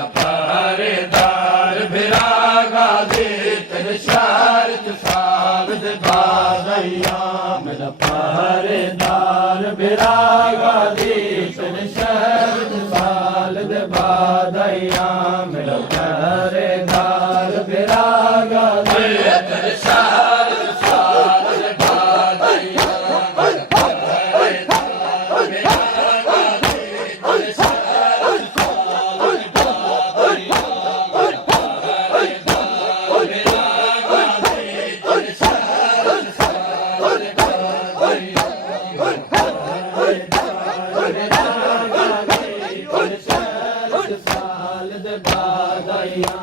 मेरा पहरेदार बिरागा दे तेरे शहर च साल दे बादइया मेरा पहरेदार बिरागा दे तेरे शहर च साल दे बादइया मेरा पहरेदार बिरागा दे तेरे शहर च साल दे बादइया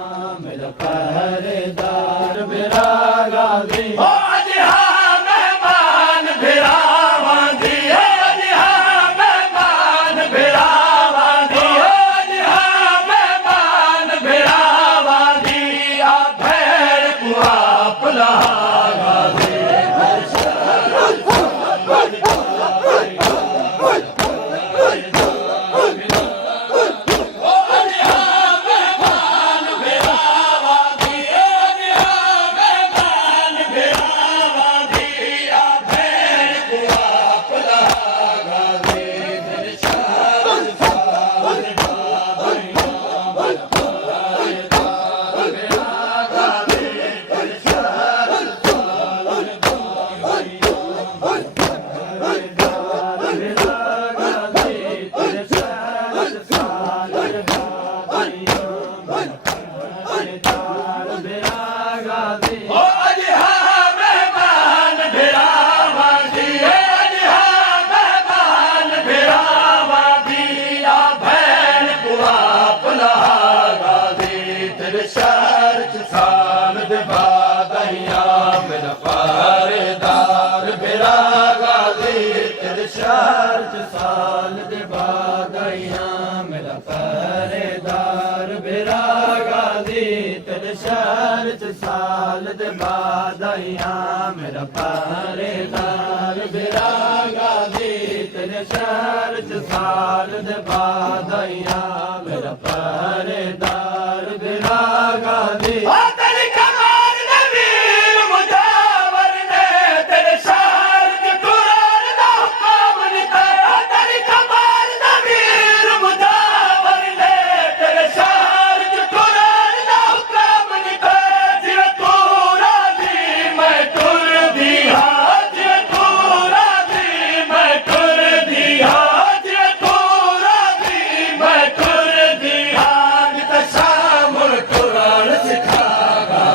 मेरा पहरेदार बिरागा दी आज हाँ मेहमान बिरावा दी आज हाँ मेहमान बिरावा दी आज हाँ मेहमान बिरावा दी आ भैर कुआ पुलागा दी शहर च साल दे बादइया मेरा पहरेदार बिरागा दे तेरे शहर च साल दे बादइया मेरा पहरेदार बिरागा दे तेरे शहर च साल दे बादइया मेरा पहरेदार बिरागा दे तेरे शहर च साल दे बादइया मेरा पहरेदार बिरागा दे तेरी कमाल दे वीर मुजावर ने तेरे शहर च कुरान दा हुक्म दिता तेरी कमाल दे वीर मुजावर ने तेरे शहर च कुरान दा हुक्म दिता जिवे तू राजी मैं टुर दी हां जिवे तू राजी मैं टुर दी हां जिवे तू राजी मैं टुर दी हां जिता शाम कुरान सिखागा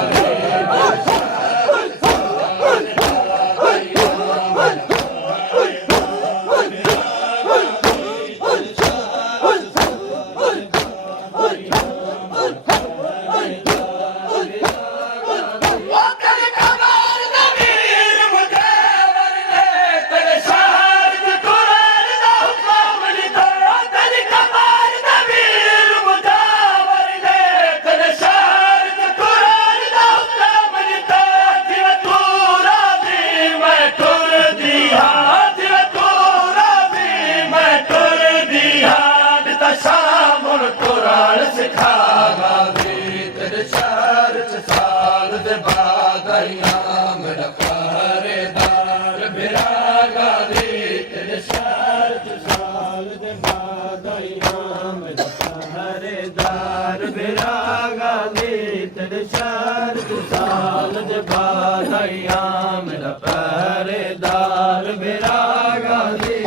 शाम कुरान सिखागा दे तेरे शहर च साल दे बादइया मेरा पहरेदार बिरागा दे तेरे शहर च साल दे बादइया मेरा पहरेदार बिरागा दे तेरे शहर च साल दे बादइया मेरा पहरेदार बिरागा दे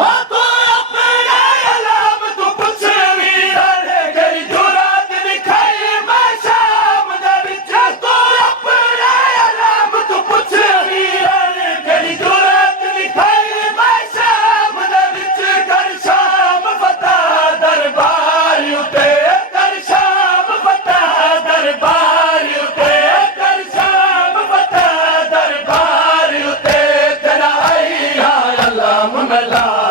मला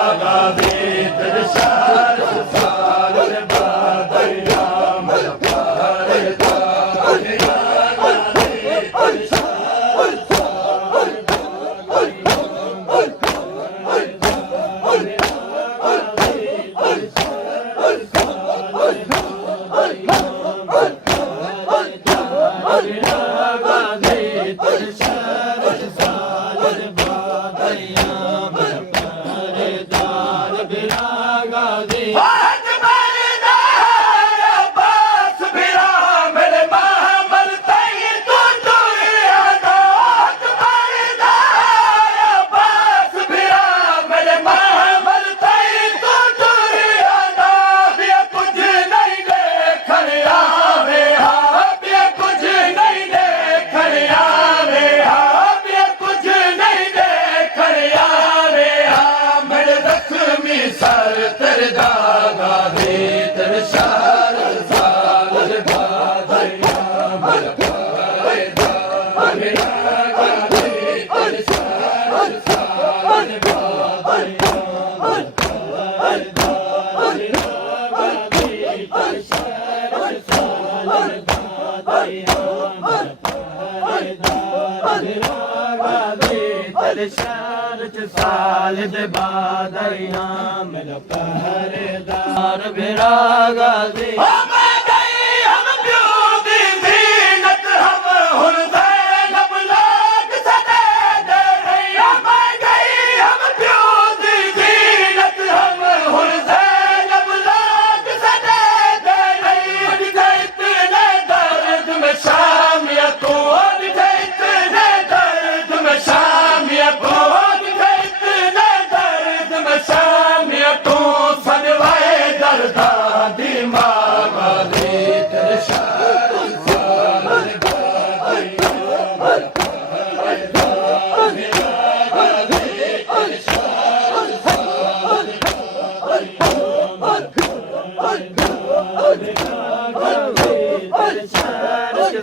शहर च साल दे बाद आईया मेरा पहरेदार बिरागा दे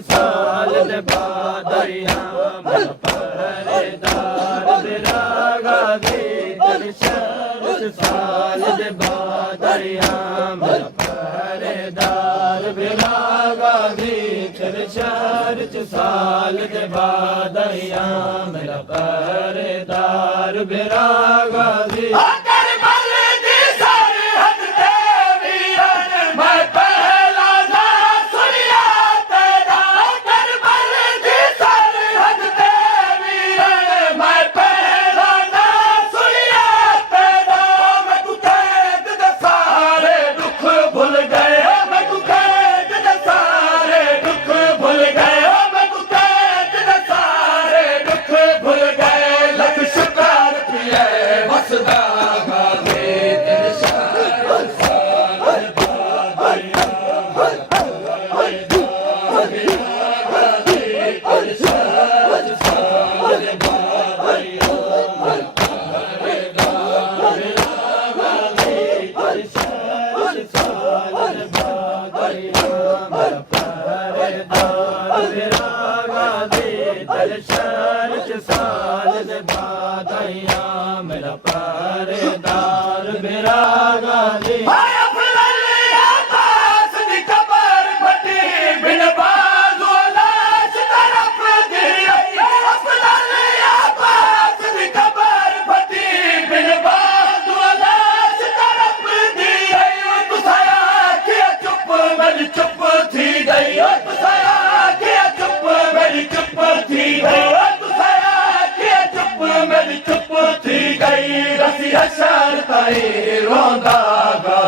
साल दे बाद आईया मेरा पहरेदार बिरागा दे तेरे शहर च साल दे बाद आईया मेरा पहरेदार बिरागा दे तेरे शहर च साल दे बाद आईया मेरा पहरेदार बिरागा दे मेरा पहरेदार बिरागा दे रोंदा गा